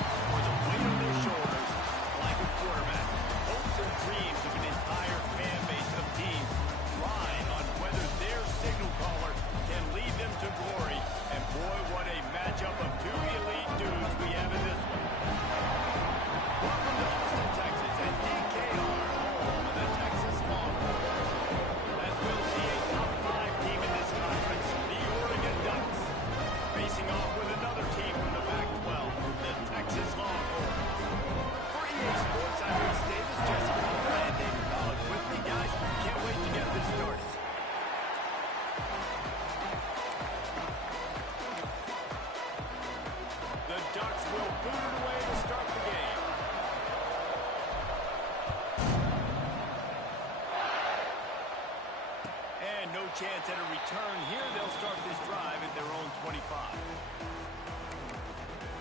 With a weight on their shoulders, like a quarterback, hopes and dreams of an entire fan base of teams ride on whether their signal caller can lead them to glory. And boy, what a matchup of two elite dudes we have in this one. Welcome to Austin, Texas, and DKR, home of the Texas Longhorns. As we'll see a top 5 team in this conference, the Oregon Ducks, facing off with another team from the Pac-12, the Texas Longhorns. For EA Sports, I'm Reese Davis, Jesse Palmer, and David Pollack with me, guys. Can't wait to get this started. The Ducks will boot it away to start the game. And no chance at a return here. They'll start this drive at their own 25.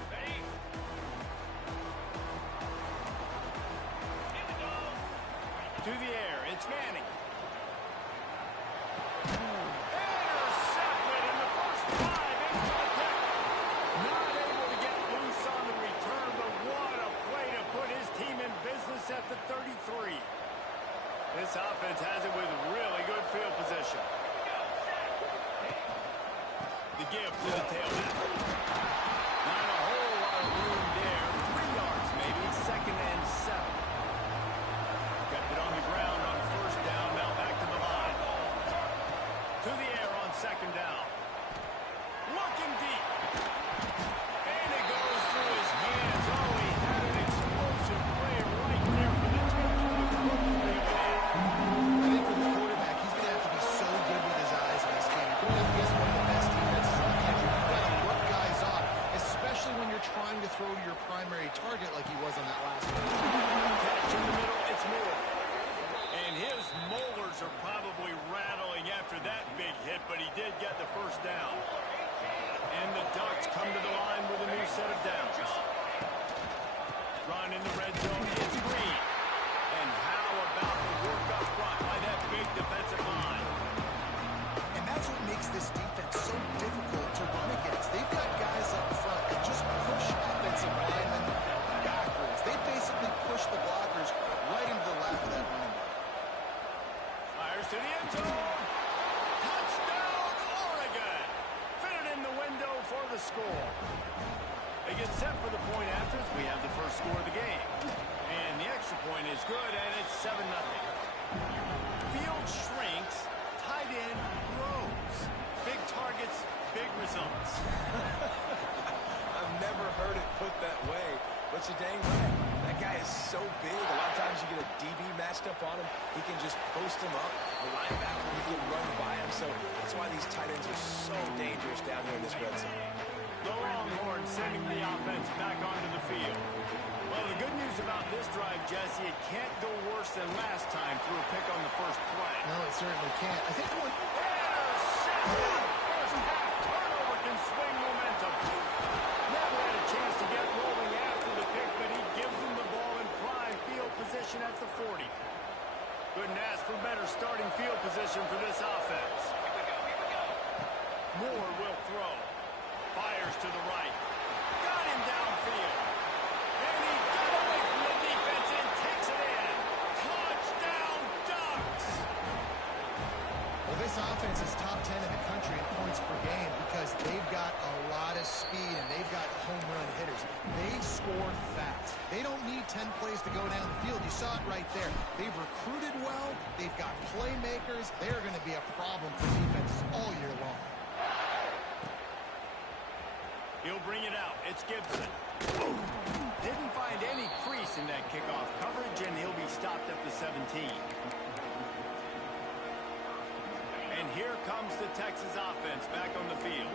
Ready? Here we go. To the air, it's Manning. Intercepted in the first drive into the pit. Not able to get loose on the return, but what a play to put his team in business at the 33. This offense has it with really good field position. The give to the tailback. Not a whole lot of room there. 3 yards maybe, 2nd and 7. Kept it on the ground on first down, now back to the line. To the air on 2nd down. Looking deep. And it goes through his hands. Oh, he had an explosive play right there for the takedown. I think for the quarterback, he's going to have to be so good with his eyes in this game. You're going to have to be one of the best defenses in the country. You've got to work guys off, especially when you're trying to throw to your primary target like he was on that last one. Catch in the middle, it's Moore. And his molars are probably rattling after that big hit, but he did get the first down. And the Ducks come to the line with a new set of downs. Run in the red zone, it's Green. And how about the work up front by that big defensive line? And that's what makes this defense so difficult to run against. They've got guys up front that just push offensive linemen backwards. They basically push the blockers right into the lap of that running back. Fires to the end zone. Touchdown, Oregon. Fitted in the window for the score. They get set for the point after as we have the first score of the game. And the extra point is good, and it's 7-0. Field shrinks, tight end grows. Big targets, big results. I've never heard it put that way, but you're dang right. That guy is so big. A lot of times you get a DB matched up on him. He can just post him up. The linebacker, he can run by him. So that's why these tight ends are so dangerous down here in this red zone. The Longhorns sending the offense back onto the field. Well, the good news about this drive, Jesse, it can't go worse than last time through a pick on the first play. No, it certainly can't. I think one... Intercepted! First half turnover can swing momentum. Never had a chance to get rolling after the pick, but he gives them the ball in prime field position at the 40. Couldn't ask for better starting field position for this offense. Moore will throw. Fires to the right. Got him downfield. And he got away from the defense and takes it in. Touchdown, Ducks! Well, this offense is top 10 in the country in points per game because they've got a lot of speed and they've got home run hitters. They score fast. They don't need 10 plays to go down the field. You saw it right there. They've recruited well. They've got playmakers. They're going to be a problem for defenses all year long. He'll bring it out. It's Gibson. Didn't find any crease in that kickoff coverage, and he'll be stopped at the 17. And here comes the Texas offense back on the field.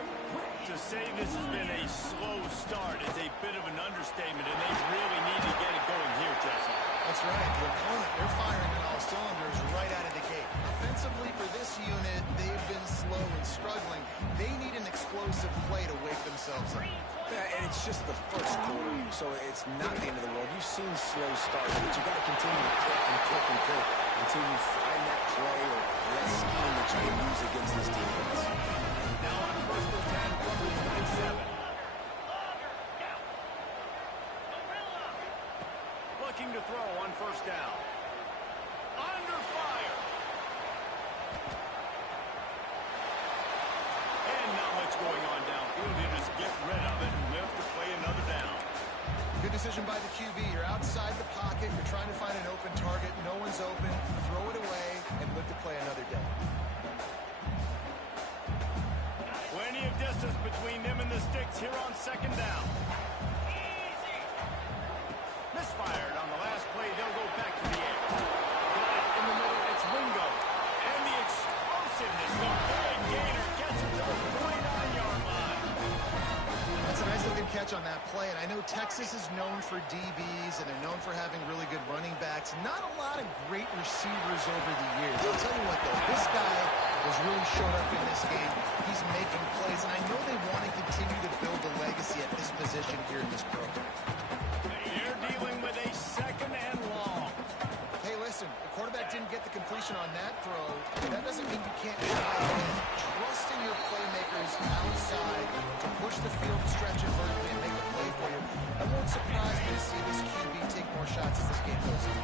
To say this has been a slow start is a bit of an understatement, and they really need to get it going here, Jesse. That's right. The opponent, they're firing on all cylinders right out of the gate. Offensively for this unit, they've been slow and struggling. They need an explosive play to wake themselves up. Yeah, and it's just the first quarter, so it's not the end of the world. You've seen slow starts, but you've got to continue to kick and kick and kick until you find that play or that scheme that you can use against this defense. Now on 1st and 10 from the 27. decision by the QB. You're outside the pocket. You're trying to find an open target. No one's open. Throw it away and live to play another day. Plenty of distance between them and the sticks here on second down. Misfired on the last play. They'll go back to the air. Got it in the middle. It's Wingo. And the explosiveness. The big gainer gets it to the 49-yard line. That's a nice looking catch on that play. And I know Texas is known for DBs, and they're known for having really good running backs. Not a lot of great receivers over the years. I'll tell you what, though. This guy has really shown up in this game. He's making plays, and I know they want to continue to build a legacy at this position here in this program. They're dealing with a second and long. Hey, listen, the quarterback didn't get the completion on that throw. That doesn't mean you can't try again. Trust in your playmakers outside to push the field, stretch it vertically, and make a play for you. It won't surprise me to see this QB take more shots as this game goes on.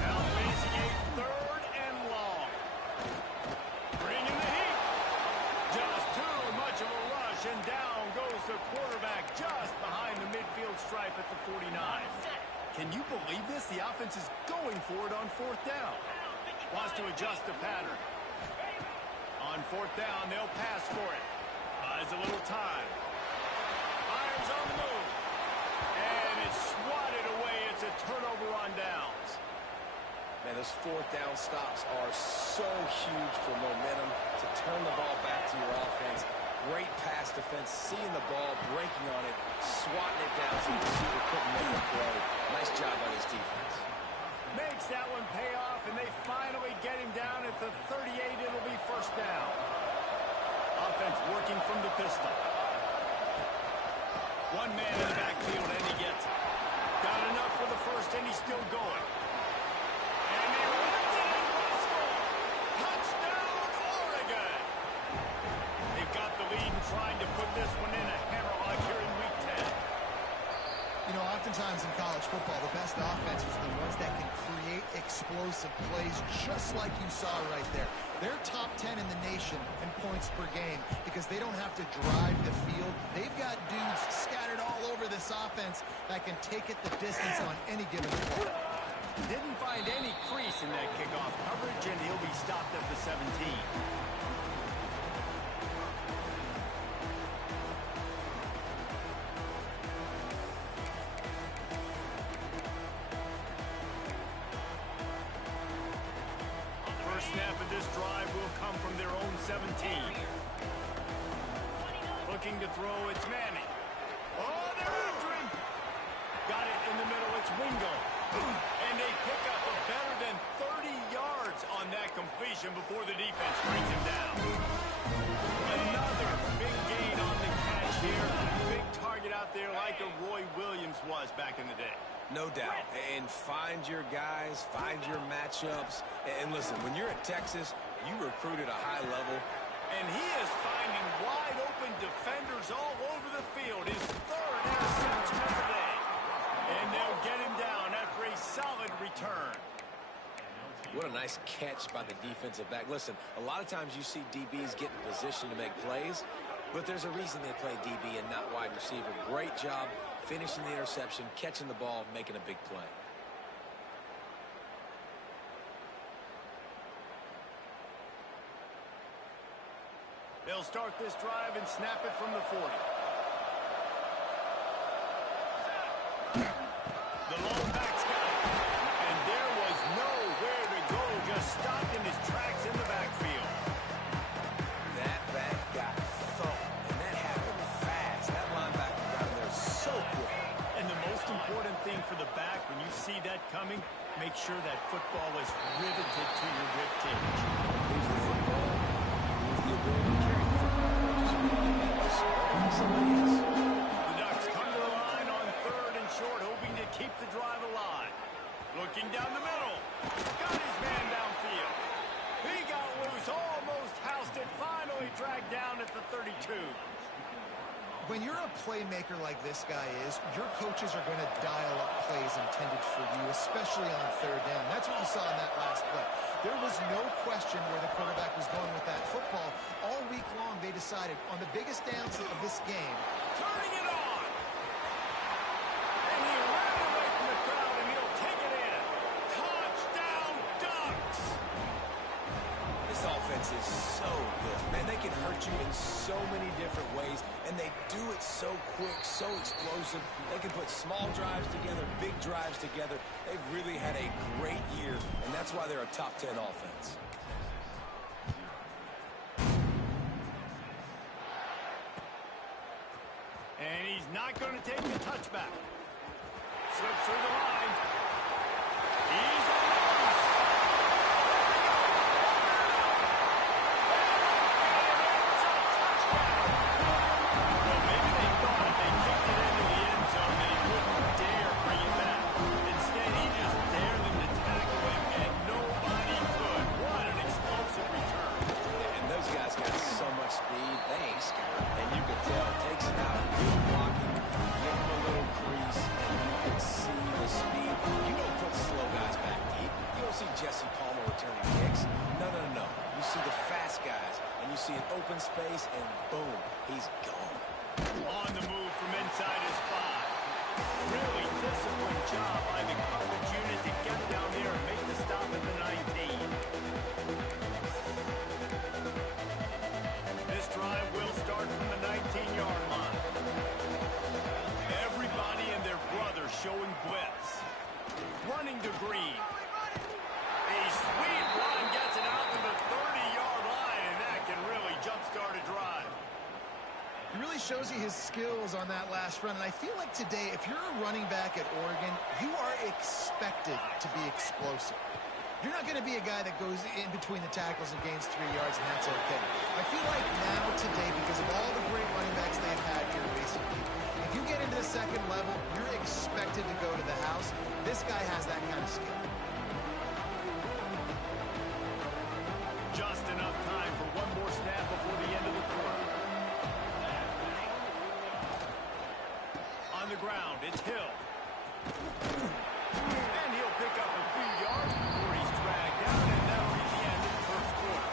Now facing a third and long. Bringing the heat. Just too much of a rush, and down goes the quarterback just behind the midfield stripe at the 49. Can you believe this? The offense is going for it on fourth down. Wants to adjust the pattern. On fourth down, they'll pass for it. Buys a little time. Fires on the move. And it's swatted away. It's a turnover on downs. Man, those fourth down stops are so huge for momentum to turn the ball back to your offense. Great pass defense, seeing the ball, breaking on it, swatting it down so the receiver couldn't make a throw. Nice job by this defense. Makes that one pay off, and they finally get him down at the 38. It'll be first down. Offense working from the pistol. One man in the backfield, and he gets it. Got enough for the first, and he's still going. And he runs it and will score. Touchdown, Oregon. They've got the lead and trying to put this one in a hammerlock here in Week 10. You know, oftentimes in college football, the best offenses are the ones that can create explosive plays just like you saw right there. They're top 10 in the nation in points per game because they don't have to drive the field. They've got dudes scattered all over this offense that can take it the distance on any given play. Didn't find any crease in that kickoff coverage, and he'll be stopped at the 17. First snap of this drive will come from their own 17. Looking to throw, it's Manning. Oh, they're after him. Got it in the middle, it's Wingo. And they pick up a better than 30 yards on that completion before the defense brings him down. Another big gain on the catch here. Big target out there like a Roy Williams was back in the day. No doubt. And find your guys, find your matchups. And listen, when you're at Texas, you recruit at a high level. And he is finding wide-open defenders all over the field. His third interception of the day. And they'll get him down after a solid return. What a nice catch by the defensive back. Listen, a lot of times you see DBs get in position to make plays, but there's a reason they play DB and not wide receiver. Great job finishing the interception, catching the ball, making a big play. They'll start this drive and snap it from the 40. The lone back's got it. And there was nowhere to go, just stopped in his tracks in the backfield. That back got thumped, and that happened fast. That linebacker got in there so quick. And the most important thing for the back, when you see that coming, make sure that football is riveted to your ribcage. Here's the football. Here's the ability to carry the football. Just really make the spread somebody else. The Ducks come to the line on third and short, hoping to keep the drive alive. Looking down the middle. Got his man downfield. He got loose, almost housed it, finally dragged down at the 32. When you're a playmaker like this guy is, your coaches are going to dial up plays intended for you, especially on third down. That's what you saw in that last play. There was no question where the quarterback was going with that football. All week long, they decided on the biggest downs of this game. Turning it on. And he this. Man, they can hurt you in so many different ways, and they do it so quick, so explosive. They can put small drives together, big drives together. They've really had a great year, and that's why they're a top 10 offense. And he's not going to take the touchback. Slips through the line. He's on the loose. It's a touchdown. Well, maybe they thought if they kicked it into the end zone that he wouldn't dare bring it back. Instead, he just dared them to tackle him, and nobody could. What an explosive return. And those guys got so much speed, they ain't scared. And you can tell, takes it out, good blocking, give him a little crease, and you can see the speed. You don't put slow guys back deep. You don't see Jesse Palmer returning kicks. No, no, no, no. You see the fast guys, and you see an open space, and boom, he's gone. On the move from inside his 5. Really disciplined job by the coverage unit to get down there and make the stop at the 19. This drive will start from the 19-yard line. Everybody and their brother showing blitz. Running to Green. A sweet run gets it out to the 30-yard line, and that can really jumpstart a drive. He really shows you his skills on that last run. And I feel like today, if you're a running back at Oregon, you are expected to be explosive. You're not going to be a guy that goes in between the tackles and gains 3 yards, and that's okay. I feel like now today, because of all the great running backs they've had here recently, if you get into the second level, you're expected to go to the house. This guy has that kind of skill. Just enough time for one more snap before the end of the quarter. On the ground, it's Hill. And he'll pick up a few yards before he's dragged down, and that'll be the end of the first quarter.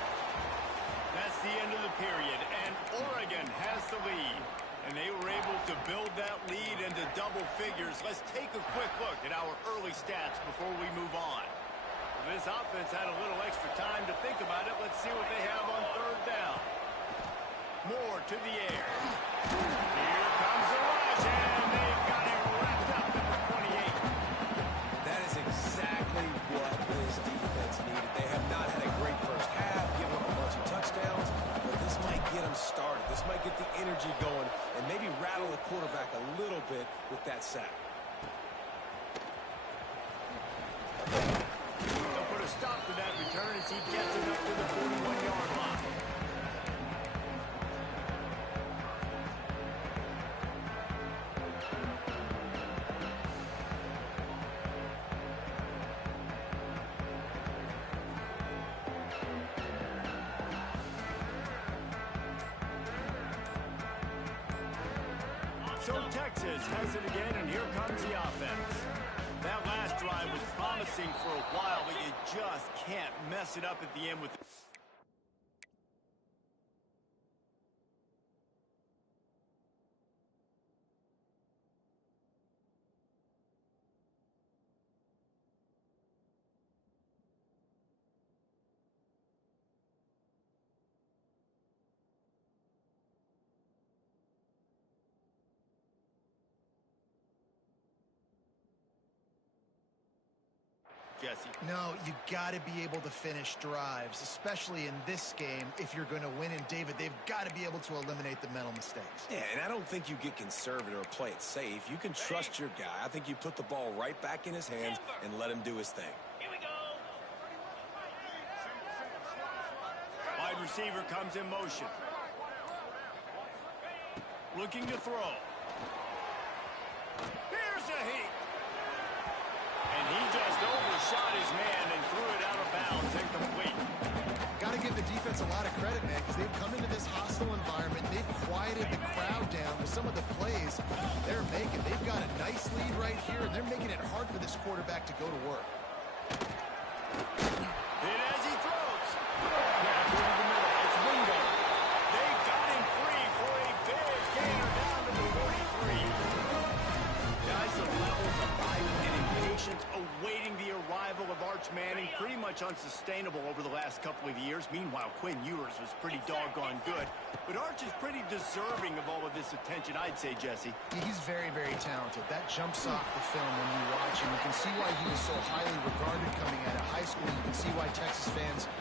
That's the end of the period, and Oregon has the lead. And they were able to build that lead into double figures. Let's take a quick look at our early stats before we move on. This offense had a little extra time to think about it. Let's see what they have on third down. Moore to the air. Here comes the rush, and they've got him wrapped up at the 28. That is exactly what this defense needed. They have not had a great first half, given up a bunch of touchdowns, but this might get them started. This might get the energy going and maybe rattle the quarterback a little bit with that sack. They'll put a stop to that return as he gets it up to the 41-yard line. So Texas has it again, and here comes the offense. That last drive was promising for a while, but you just can't mess it up at the end with... Jesse. No, you got to be able to finish drives, especially in this game. If you're going to win, and David, they've got to be able to eliminate the mental mistakes. Yeah, and I don't think you get conservative or play it safe. You can trust your guy. I think you put the ball right back in his hands and let him do his thing. Here we go. Wide receiver comes in motion. Looking to throw. Here's a heat. And he just overshot his man and threw it out of bounds incomplete. Got to give the defense a lot of credit, man, because they've come into this hostile environment. They've quieted the crowd down with some of the plays they're making. They've got a nice lead right here, and they're making it hard for this quarterback to go to work. And as he throws, down through the middle, it's Wingo. They got him free for a big gainer down to the 43. Guys, the levels of pride and impatience awaiting the arrival of Arch Manning pretty much much unsustainable over the last couple of years. Meanwhile, Quinn Ewers was pretty doggone good. But Arch is pretty deserving of all of this attention, I'd say, Jesse. He's very, very talented. That jumps off the film when you watch him. You can see why he was so highly regarded coming out of high school. You can see why Texas fans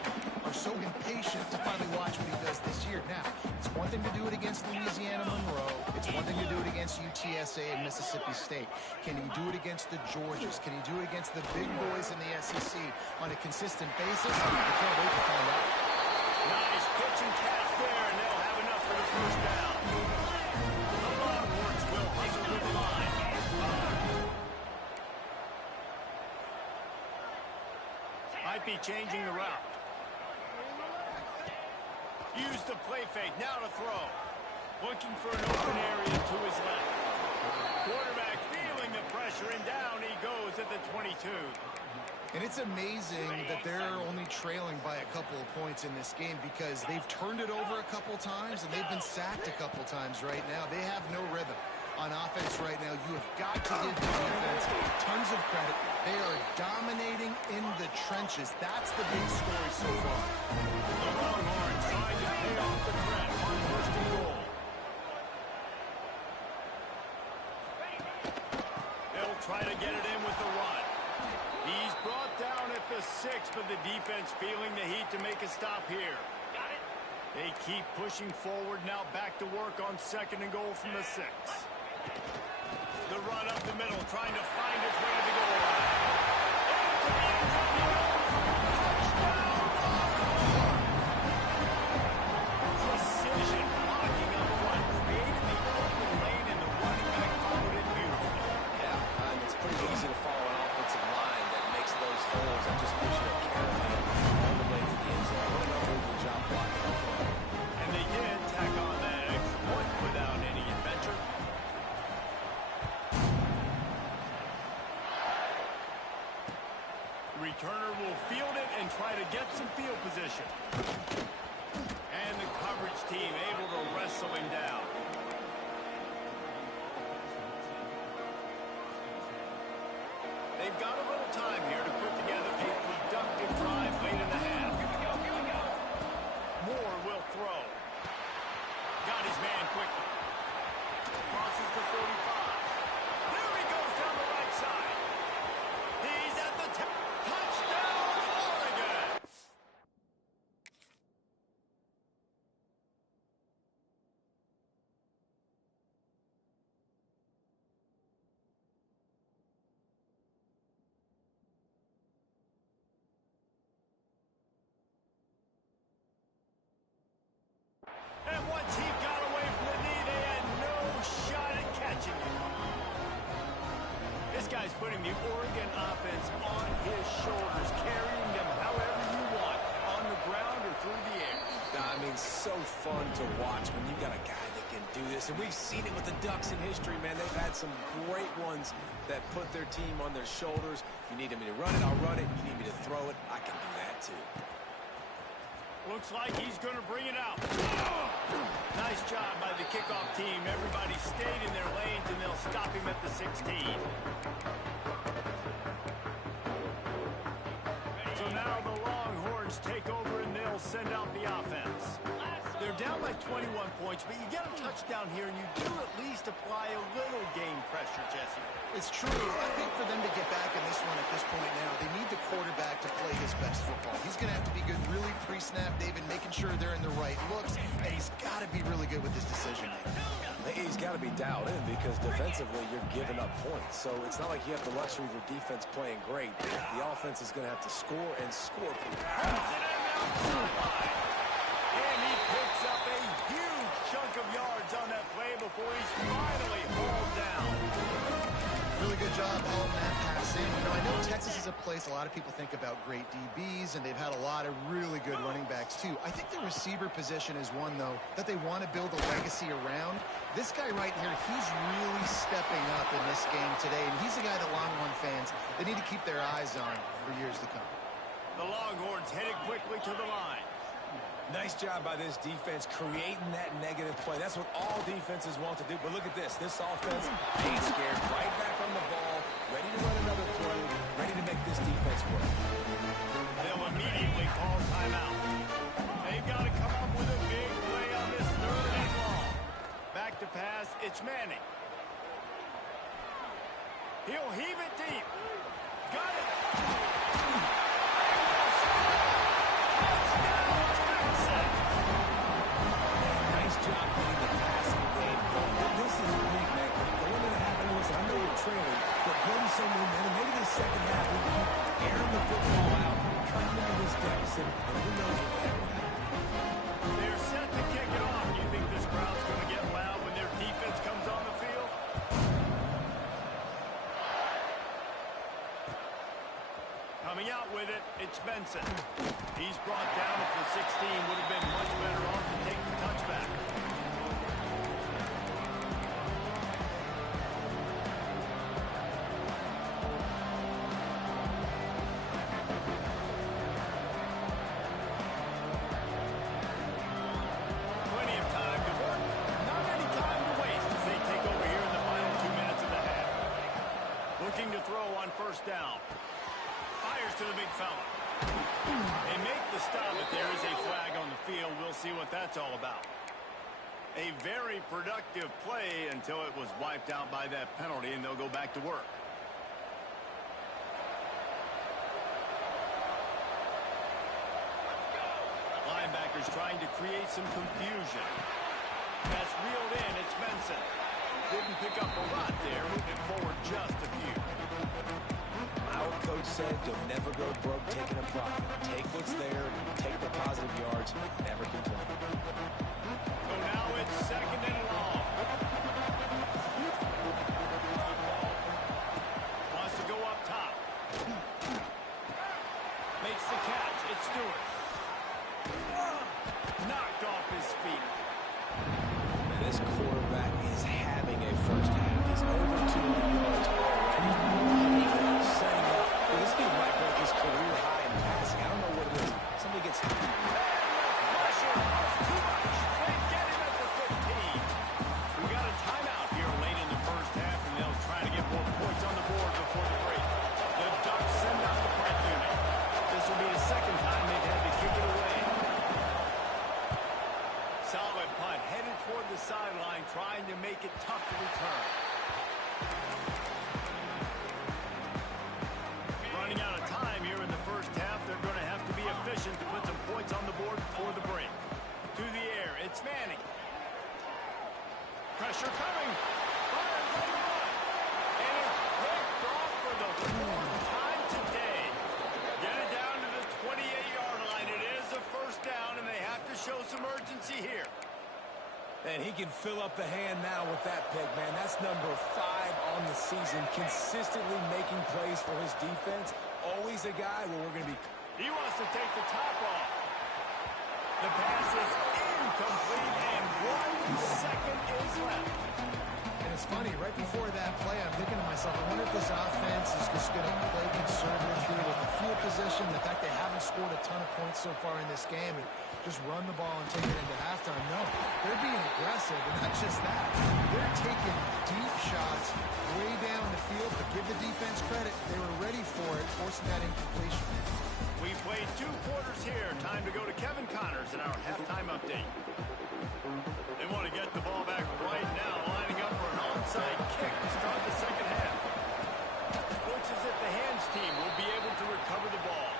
are so impatient to finally watch what he does this year. Now, it's one thing to do it against Louisiana Monroe. It's one thing to do it against UTSA and Mississippi State. Can he do it against the Georgias? Can he do it against the big boys in the SEC on a consistent basis? I can't wait to find out. Nice pitch and catch there, and they'll have enough for the first down. The Longhorns will hustle to the line. Might be changing the route. Use the play fake, now to throw. Looking for an open area to his left. Quarterback feeling the pressure, and down he goes at the 22. And it's amazing that they're only trailing by a couple of points in this game because they've turned it over a couple times and they've been sacked a couple times right now. They have no rhythm on offense right now. You have got to give the defense tons of credit. They are dominating in the trenches. That's the big story so far. The Longhorns trying to pay off the threat on first and goal. They'll try to get it in with the run. He's brought down at the 6, but the defense feeling the heat to make a stop here. They keep pushing forward, now back to work on second and goal from the 6. The run up the middle, trying to find his way to the goal line. Precision blocking up front, created the open lane, and the running back followed it beautifully. Yeah, it's pretty easy to follow an offensive line that makes those holes. That just gives you a caravan all the way to the end zone. What an unbelievable job blocking up front. And they did tack on that extra point without any adventure. Returner will field it and try to get some field position. And the coverage team able to wrestle him down. They've got a little time here to put together a productive drive late in the half. Moore will throw. Got his man quickly. Crosses the 45. There he goes down the right side. He's at the top. Touchdown, Oregon! And once he got away from the knee, they had no shot at catching him. This guy's putting the Oregon offense on his shoulders, carrying them however you want, on the ground or through the air. I mean, so fun to watch when you got a guy that can do this. And we've seen it with the Ducks in history, man. They've had some great ones that put their team on their shoulders. If you need me to run it, I'll run it. You need me to throw it, I can do that too. Looks like he's going to bring it out. Nice job by the kickoff team. Everybody stayed in their lanes, and they'll stop him at the 16. So now the Longhorns take over, and they'll send out the offense. They're down by 21 points, but you get a touchdown here, and you do at least apply a little game pressure, Jesse. It's true. I think for them to get back in this one at this point now, they need the quarterback to play his best football. He's going to have to be good really pre-snap, David, making sure they're in the right looks, and he's got to be really good with his decision-making. He's got to be dialed in because defensively you're giving up points. So it's not like you have the luxury of your defense playing great. The offense is going to have to score and score. And he picks up a huge chunk of yards on that play before he's finally hauled down. Really good job hauling that pass in. You know, I know Texas is a place a lot of people think about great DBs, and they've had a lot of really good running backs, too. I think the receiver position is one, though, that they want to build a legacy around. This guy right here, he's really stepping up in this game today, and he's the guy that Longhorn fans, they need to keep their eyes on for years to come. The Longhorns headed quickly to the line. Nice job by this defense creating that negative play. That's what all defenses want to do. But look at this. This offense ain't scared. Right back on the ball, ready to run another play, ready to make this defense work. They'll immediately call timeout. They've got to come up with a big play on this 3rd and long. Back to pass. It's Manning. He'll heave it deep. Got it. Nice job getting the passing game going. This is big, man. The one that happened was, I know you're trailing, but building some momentum. Maybe the second half we keep airing the football out, cutting into this deficit, and who knows what that will happen. They're set to kick it off. You think this crowd's going to get loud when their defense comes on the field? Coming out with it, it's Benson. He's brought down at the 16. Would have been much better off to take the touchback. Plenty of time to work. Not any time to waste as they take over here in the final 2 minutes of the half. Looking to throw on 1st down. Fires to the big fella. They make the stop, but there is a flag on the field. We'll see what that's all about. A very productive play until it was wiped out by that penalty, and they'll go back to work. Linebackers trying to create some confusion. That's reeled in. It's Benson. Didn't pick up a lot there. Moving forward just a few. Our coach said you'll never go broke taking a profit. Take what's there, take the positive yards, never complain. So now it's 2nd and long. Wants to go up top. Makes the catch. It's Stewart. Knocked off his feet. And this quarterback is having a first half. He's over 200 yards already. Setting up. Well, this dude might break his career high in passing. I don't know what it is. Somebody gets hit. Pressure was too much. They get him at the 15. We got a timeout here late in the 1st half, and they'll try to get more points on the board before the break. The Ducks send out the punt unit. This will be the 2nd time they've had to kick it away. Solid punt, headed toward the sideline, trying to make it tough to return. Running out of time here in the 1st half. They're going to have to be efficient to put some points on the board before the break. To the air, it's Manning. Pressure coming. Fires on the run. And it's picked off for the 4th time today. Get it down to the 28-yard line. It is a 1st down, and they have to show some urgency here. And he can fill up the hand now with that pick, man. That's number 5 on the season. Consistently making plays for his defense. Always a guy where we're going to be... He wants to take the top off. The pass is incomplete, and 1 second is left. And it's funny, right before that play, I'm thinking to myself, I wonder if this offense is just going to play conservative here with the field position, the fact they haven't scored a ton of points so far in this game, and just run the ball and take it into halftime. No, they're being aggressive, and not just that. They're taking deep shots way down the field, but give the defense credit. They were ready for it, forcing that incompletion. We played 2 quarters here. Time to go to Kevin Connors in our halftime update. They want to get the ball back right now, lining up for an onside kick to start the 2nd half. Looks as if the hands team will be able to recover the ball.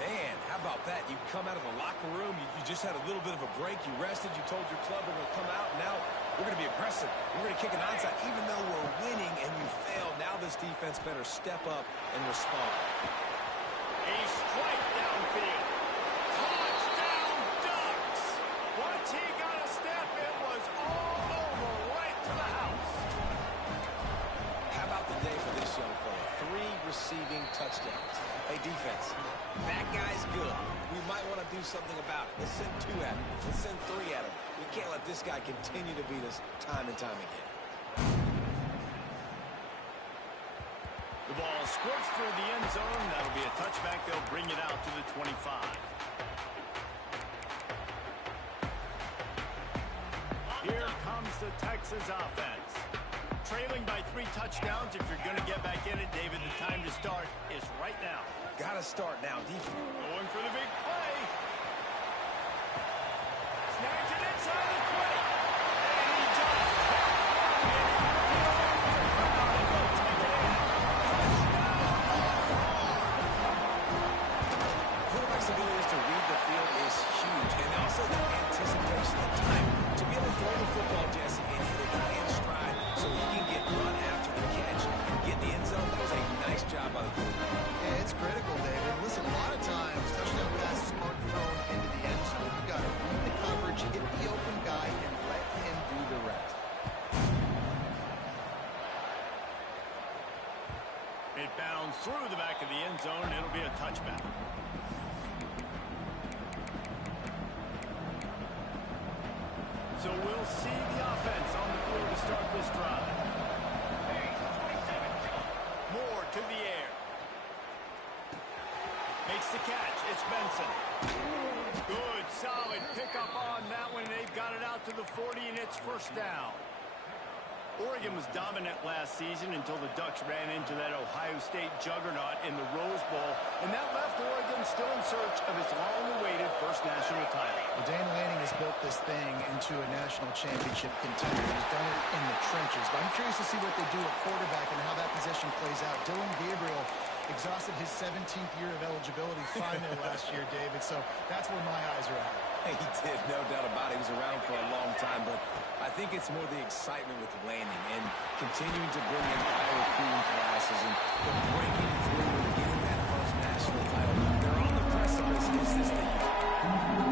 Man, how about that? You come out of the locker room, you just had a little bit of a break, you rested, you told your club we're going to come out, and now we're going to be aggressive. We're going to kick an onside. Even though we're winning and you failed, now this defense better step up and respond. A strike downfield. Touchdown, Ducks! Once he got a step, it was all over right to the house. How about the day for this young fella? 3 receiving touchdowns. Hey, defense, that guy's good. We might want to do something about it. Let's send 2 at him. Let's send 3 at him. We can't let this guy continue to beat us time and time again. The ball squirts through the end zone. That'll be a touchback. They'll bring it out to the 25. the Texas offense. Trailing by 3 touchdowns. If you're going to get back in it, David, the time to start is right now. Got to start now. Defense. Going for the big play. Snags it inside the 20. And he just Quarterback's ability to read the field is huge, and also the anticipation of time to be able to throw the football, Jesse, and hit a guy in stride so he can get run after the catch and get in the end zone. That was a nice job by the quarterback. Yeah, it's critical, David. Listen, a lot of times touchdown passes aren't thrown into the end zone. You've got to read the coverage, hit the open guy, and let him do the rest. It bounds through the back of the end zone. It'll be a touchback. So we'll see the offense on the field to start this drive. Moore to the air. Makes the catch. It's Benson. Good, solid pickup on that one. They've got it out to the 40, and it's first down. Oregon was dominant last season until the Ducks ran into that Ohio State juggernaut in the Rose Bowl, and that left Oregon still in search of its long-awaited first national title. Well, Dan Lanning has built this thing into a national championship contender. He's done it in the trenches, but I'm curious to see what they do at quarterback and how that position plays out. Dylan Gabriel exhausted his 17th year of eligibility finally last year, David, so that's where my eyes are at. He did, no doubt about it. He was around for a long time, but I think it's more the excitement with Lanning and continuing to bring in high recruiting classes and breaking through and getting that first national title. They're on the precipice. Is this the year?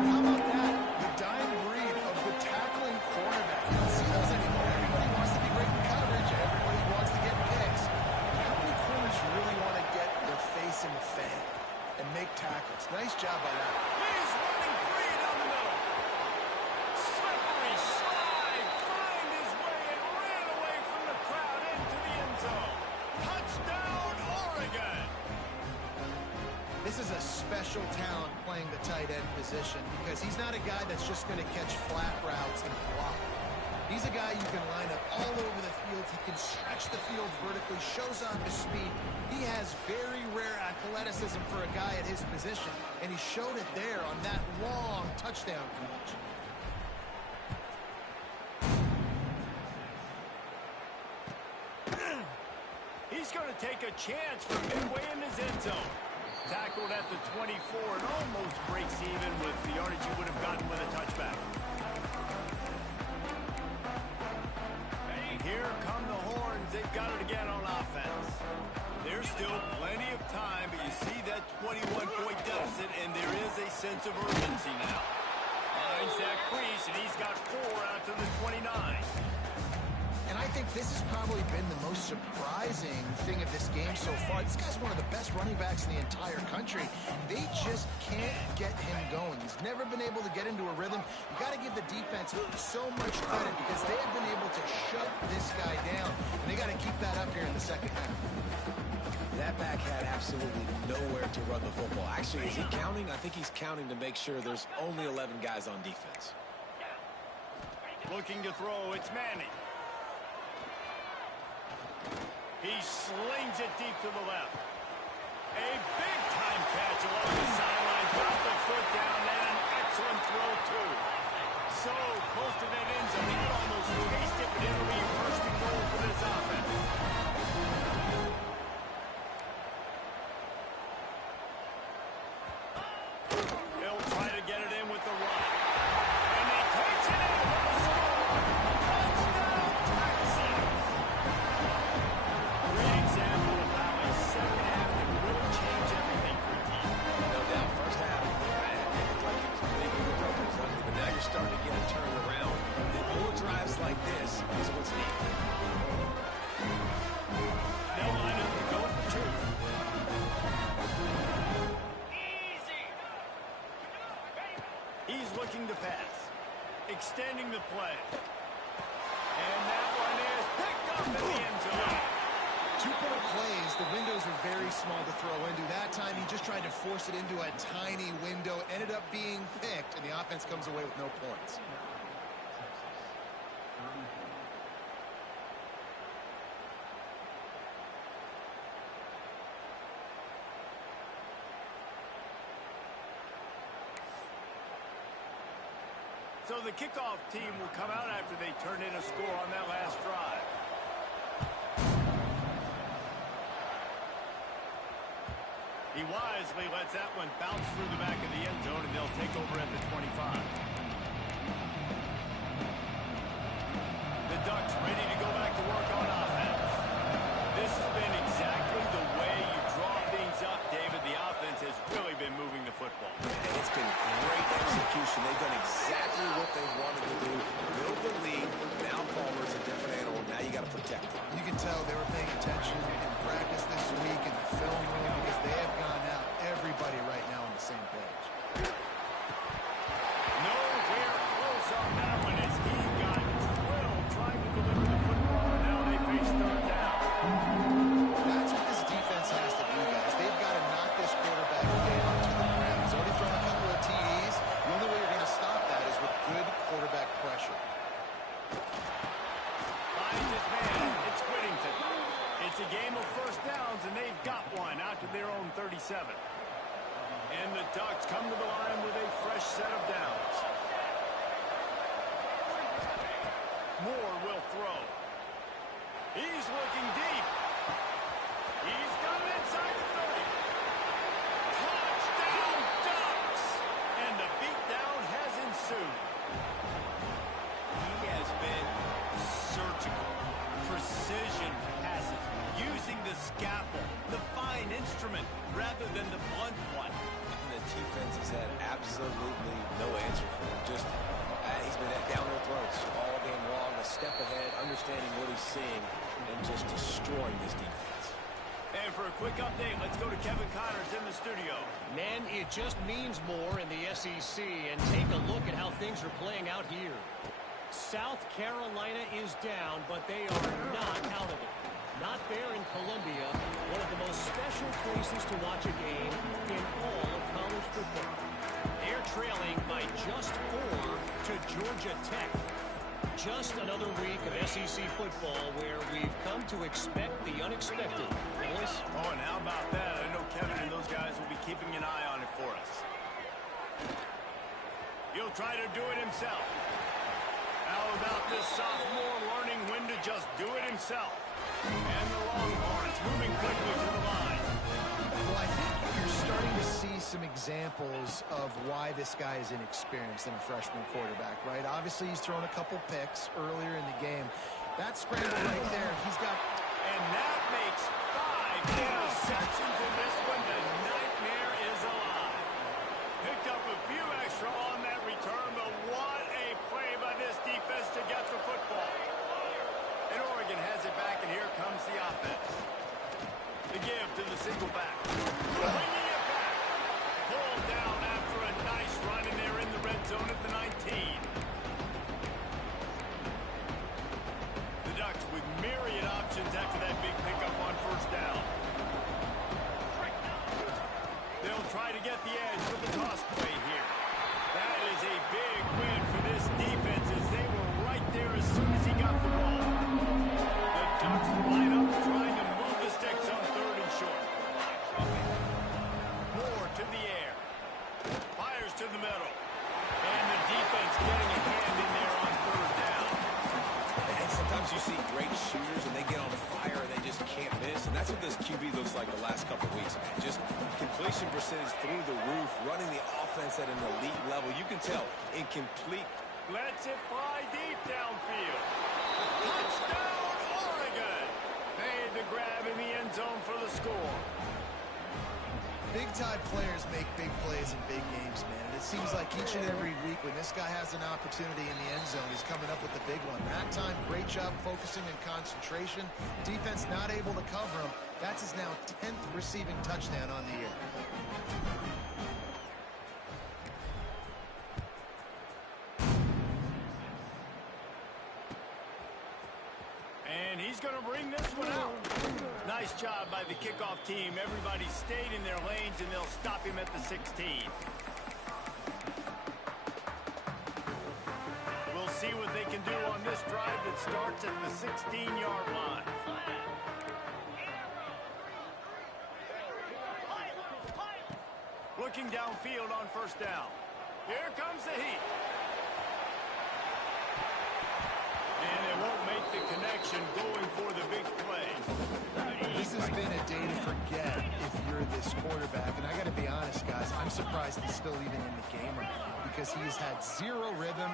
How about that? The dying breed of the tackling quarterback. You don't see those anymore. Everybody wants to be great in coverage. Everybody wants to get picks. How many corners really want to get their face in the fan and make tackles? Nice job by that. He's running free down the middle. Slippery slide. Find his way and ran away from the crowd into the end zone. Touchdown, Oregon. This is a special talent playing the tight end position because he's not a guy that's just going to catch flat routes and block. He's a guy you can line up all over the field. He can stretch the field vertically, shows off his speed. He has very rare athleticism for a guy at his position, and he showed it there on that long touchdown catch. He's going to take a chance from midway in his end zone. Tackled at the 24 and almost breaks even with the yardage he would have gotten with a touchback. And here come the Horns. They've got it again on offense. There's still plenty of time, but you see that 21-point deficit, and there is a sense of urgency now. Finds that crease, and he's got 4 out to the 29. And I think this has probably been the most surprising thing of this game so far. This guy's one of the best running backs in the entire country. They just can't get him going. He's never been able to get into a rhythm. You got to give the defense so much credit because they have been able to shut this guy down. And they got to keep that up here in the second half. That back had absolutely nowhere to run the football. Actually, is he counting? I think he's counting to make sure there's only 11 guys on defense. Looking to throw, it's Manning. He slings it deep to the left. A big-time catch along the sideline. Got the foot down and an excellent throw, too. So close to that end zone. He could almost taste it, but it'll be first and goal for this offense. They'll try to get it in with the run. And he takes it in for the score. Touchdown, Texas. Great example of how a second half can really change everything for a team. No doubt, first half, it looked like it was big, it looked like it was ugly, but now you're starting to get it turned around. And old drives like this is what's needed. They'll line up to go for 2. He's looking to pass. Extending the play. And that one is picked up in the end zone. 2-point plays, the windows are very small to throw into. That time, he just tried to force it into a tiny window. Ended up being picked, and the offense comes away with no points. So the kickoff team will come out after they turn in a score on that last drive. He wisely lets that one bounce through the back of the end zone, and they'll take over at the 25. The Ducks ready to go back to work on offense. This has been exactly the way you draw things up, David. The offense has really been moving the football. And it's been great execution. They've done exactly what they wanted to do. Build the lead. Now Palmer's a different animal. Now you got to protect him. You can tell they were paying attention in practice this week in the film room because they have gone out everybody right now on the same page. Nowhere close on that one as he got drilled trying to deliver the football, and now they face third down. That's what this defense has to do, guys. They've got to knock this quarterback down to the ground. He's already thrown a couple of TDs. The only way you're going to stop that is with good quarterback pressure. Finds his man. It's Whittington. It's a game of first downs, and they've got one out to their own 37. And the Ducks come to the line with a fresh set of downs. Moore will throw. He's looking deep. He's got it inside the 30. Touchdown, Ducks! And the beatdown has ensued. He has been surgical. Precision passes. Using the scalpel, the fine instrument, rather than the blunt one. The defense has had absolutely no answer for him. Just, he's been down their throats all game long, a step ahead, understanding what he's seeing, and just destroying this defense. And for a quick update, let's go to Kevin Connors in the studio. Man, it just means more in the SEC, and take a look at how things are playing out here. South Carolina is down, but they are not out of it. Not there in Columbia, one of the most special places to watch a game in all of college football. They're trailing by just 4 to Georgia Tech. Just another week of SEC football where we've come to expect the unexpected. Fellas? Oh, and how about that? I know Kevin and those guys will be keeping an eye on it for us. He'll try to do it himself. How about this sophomore learning when to just do it himself? And the Longhorns moving quickly to the line. Well, I think you're starting to see some examples of why this guy is inexperienced in a freshman quarterback, right? Obviously, he's thrown a couple picks earlier in the game. That scramble right there, he's got... And that makes 5 interceptions in this one. The nightmare is alive. Picked up a few extra on that return, but what a play by this defense to get the football. And Oregon has it back, and here comes the offense. The give to the single back. Bringing it back. Pulled down after a nice run, and they're in the red zone at the 19. The Ducks with myriad options after that big pickup on first down. They'll try to get the edge with the toss play here. That is a big win for this defense as they were right there as soon as he got the ball. The Ducks line up trying to move the sticks on 3rd and short. Moore to the air. Fires to the middle. And the defense getting a hand in there on 3rd down. And sometimes you see great shooters and they get on fire and they just can't miss. And that's what this QB looks like the last couple of weeks, man. Just completion percentage through the roof, running the offense at an elite level. You can tell in complete. Lets it fly deep downfield. Touchdown, Oregon. Made the grab in the end zone for the score. Big-time players make big plays in big games, man. And it seems like each and every week when this guy has an opportunity in the end zone, he's coming up with the big one. That time, great job focusing and concentration. Defense not able to cover him. That's his now 10th receiving touchdown on the year. And he's going to bring this one out. Nice job by the kickoff team. Everybody stayed in their lanes, and they'll stop him at the 16. We'll see what they can do on this drive that starts at the 16-yard line. Looking downfield on first down. Here comes the heat. And they won't make the connection going for the big play. This has been a day to forget if you're this quarterback. And I got to be honest, guys, I'm surprised he's still even in the game right now because he's had zero rhythm.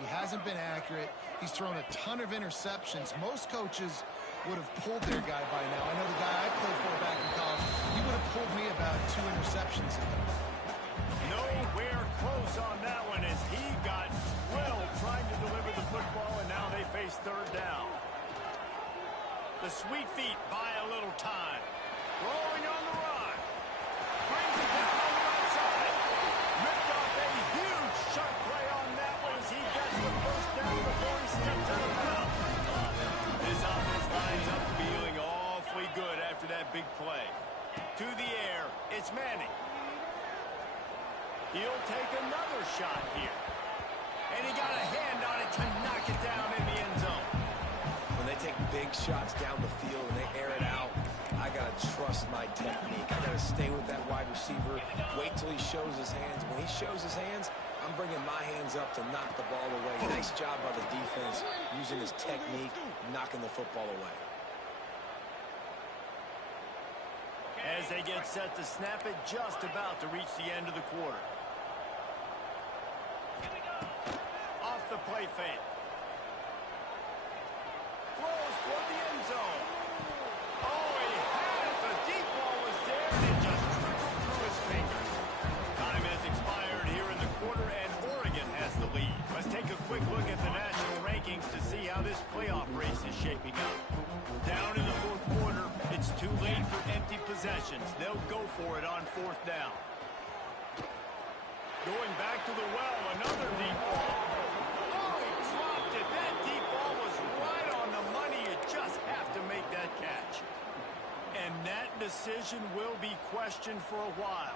He hasn't been accurate. He's thrown a ton of interceptions. Most coaches would have pulled their guy by now. I know the guy I played for back in college, he would have pulled me about 2 interceptions ago. Nowhere close on that one as he got drilled trying to deliver the football, and now they face third down. The sweet feet buy a little time. Rolling on the run. Brings it down on the right side. Ripped off a huge sharp play on that one as he gets the first down before he steps out of bounds. This offense lines up feeling awfully good after that big play. To the air, it's Manning. He'll take another shot here. And he got a hand on it to knock it down in the end zone. When they take big shots down the field and they air it out, I got to trust my technique. I got to stay with that wide receiver, wait till he shows his hands. When he shows his hands, I'm bringing my hands up to knock the ball away. Nice job by the defense using his technique, knocking the football away. As they get set to snap it, just about to reach the end of the quarter. Off the play fake. Throws toward the end zone. Oh, he had it. The deep ball was there, and it just trickled through his fingers. Time has expired here in the quarter, and Oregon has the lead. Let's take a quick look at the national rankings to see how this playoff race is shaping up. Down in the fourth quarter, it's too late for empty possessions. They'll go for it on fourth down. Going back to the well, another deep ball. Oh, he dropped it. That deep ball was right on the money. You just have to make that catch. And that decision will be questioned for a while.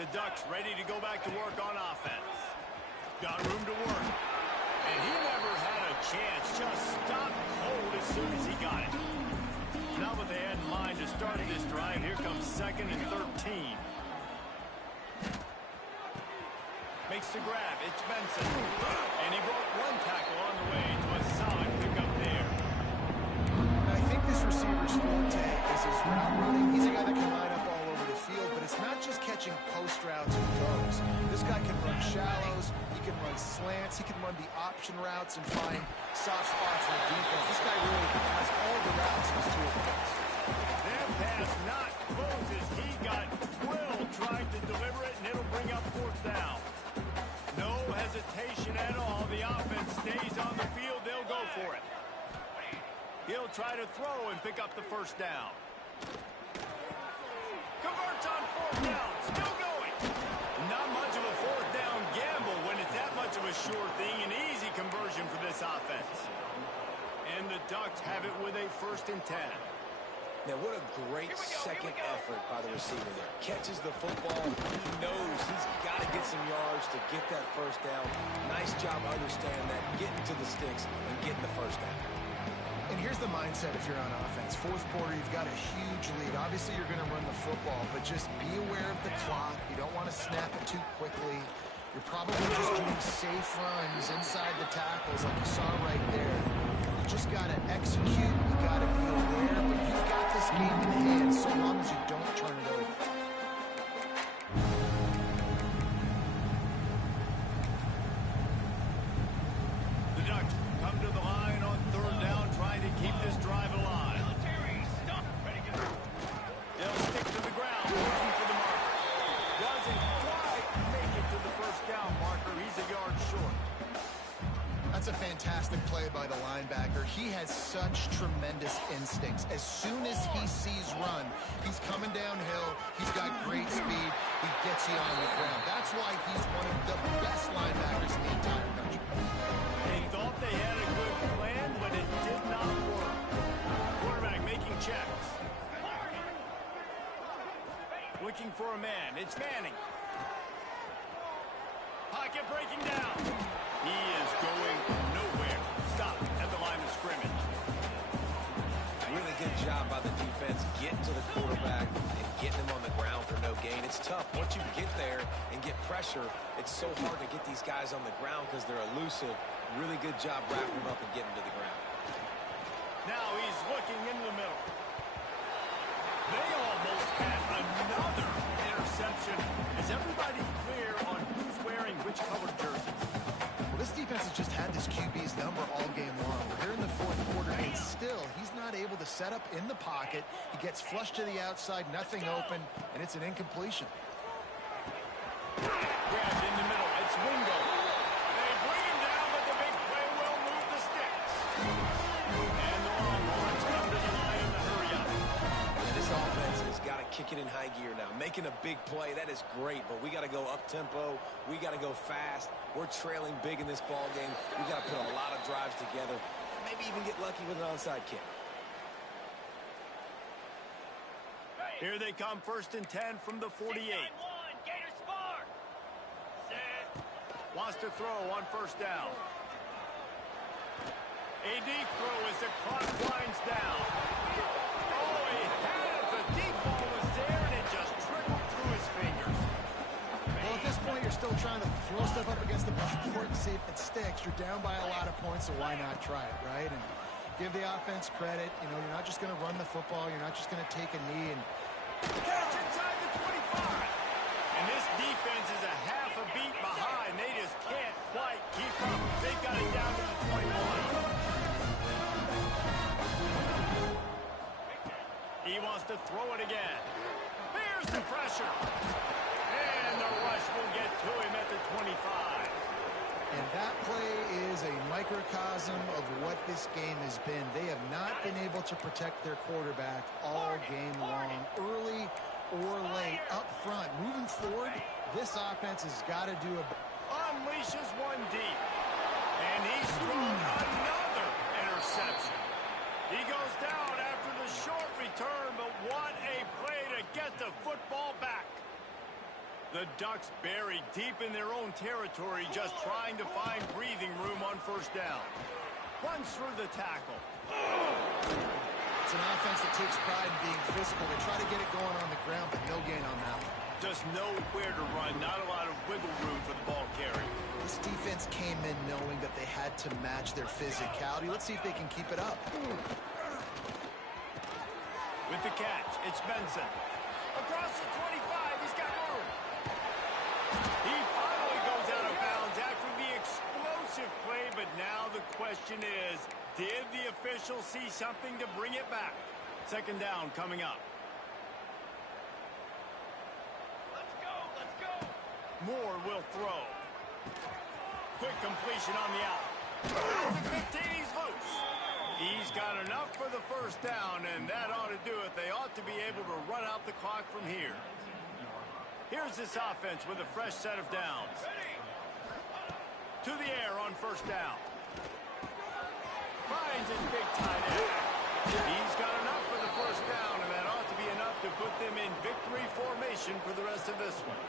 The Ducks ready to go back to work on offense. Got room to work. And he never had a chance. Just stopped cold as soon as he got it. Now what they had in mind to start this drive, here comes 2nd and 13. Makes the grab. It's Benson. And he brought one tackle on the way to a solid pickup there. I think this receiver's forte is his route running. He's a guy that can line up all over the field, but it's not just catching post routes and goes. This guy can run shallows. He can run slants. He can run the option routes and find soft spots in the defense. This guy really has all the routes in his toolbox. That pass not close as he got drilled trying to deliver it, and it'll bring up fourth down. No hesitation at all. The offense stays on the field. They'll go for it. He'll try to throw and pick up the first down. Converts on fourth down. Still going. Not much of a fourth down gamble when it's that much of a sure thing. An easy conversion for this offense. And the Ducks have it with a 1st and 10. Now, what a great second effort by the receiver there. Catches the football. He knows he's got to get some yards to get that first down. Nice job understanding that, getting to the sticks and getting the first down. And here's the mindset if you're on offense. Fourth quarter, you've got a huge lead. Obviously, you're going to run the football, but just be aware of the clock. You don't want to snap it too quickly. You're probably just doing safe runs inside the tackles like you saw right there. You just got to execute. You got to be aware, but you've got this game in hand so long as you don't turn it over. The Ducks come to the line on third down, trying to keep this drive alive. They'll stick to the ground, looking for the marker. Doesn't quite make it to the first down marker. He's a yard short. That's a fantastic play by the linebacker. He has such tremendous instincts. As soon as he sees run, he's coming downhill. He's got great speed. He gets you on the ground. That's why he's one of the best linebackers in the entire country. They thought they had a good plan, but it did not work. Quarterback making checks. Looking for a man. It's Manning. Pocket breaking down. He is going nowhere. Stop at the line of scrimmage. Really good job by the defense getting to the quarterback and getting him on the ground for no gain. It's tough. Once you get there and get pressure, it's so hard to get these guys on the ground because they're elusive. Really good job wrapping them up and getting to the ground. Now he's looking into the middle. They almost had another interception. Is everybody clear on who's wearing which colored jerseys? Well, this defense has just had this QB's number all game long. We're here in the fourth quarter, and still, he's not able to set up in the pocket. He gets flushed to the outside, nothing open, and it's an incompletion. Grabbed in the middle. It's Wingo. They bring him down, but the big play will move the sticks. And the Longhorns come to the line in the hurry-up. This offense has got to kick it in high gear now. Making a big play, that is great, but we got to go up-tempo. We got to go fast. We're trailing big in this ball game. We got to put a lot of drives together. Maybe even get lucky with an onside kick. Here they come, 1st and 10 from the 48. Wants to throw on 1st down. A deep throw as the clock winds down. Oh, he had it. The deep ball was there, and it just trickled through his fingers. Well, at this point, you're still trying to throw stuff up against the board and see if it sticks. You're down by a lot of points, so why not try it, right? And give the offense credit. You know, you're not just going to run the football. You're not just going to take a knee and catch inside the 25. And this defense is a half a beat behind. They just can't quite keep up. They got it down to the 21. He wants to throw it again. Here's the pressure. And the rush will get to him at the 25. And that play is a microcosm of what this game has been. They have not been able to protect their quarterback all game long, early or late, up front. Moving forward, this offense has got to do a... Unleashes one deep. And he's thrown another interception. He goes down after the short return, but what a play to get the football back. The Ducks buried deep in their own territory, just trying to find breathing room on 1st down. Runs through the tackle. It's an offense that takes pride in being physical. They try to get it going on the ground, but no gain on that one. Just nowhere to run. Not a lot of wiggle room for the ball carrier. This defense came in knowing that they had to match their physicality. Let's see if they can keep it up. With the catch, it's Benson. Across the 25, he's got room. He finally goes out of bounds after the explosive play, but now the question is, did the official see something to bring it back? 2nd down coming up. Let's go. Moore will throw. Quick completion on the out. The 15, he's loose. He's got enough for the 1st down, and that ought to do it. They ought to be able to run out the clock from here. Here's this offense with a fresh set of downs. To the air on 1st down. Finds his big tight end. He's got enough for the 1st down, and that ought to be enough to put them in victory formation for the rest of this one.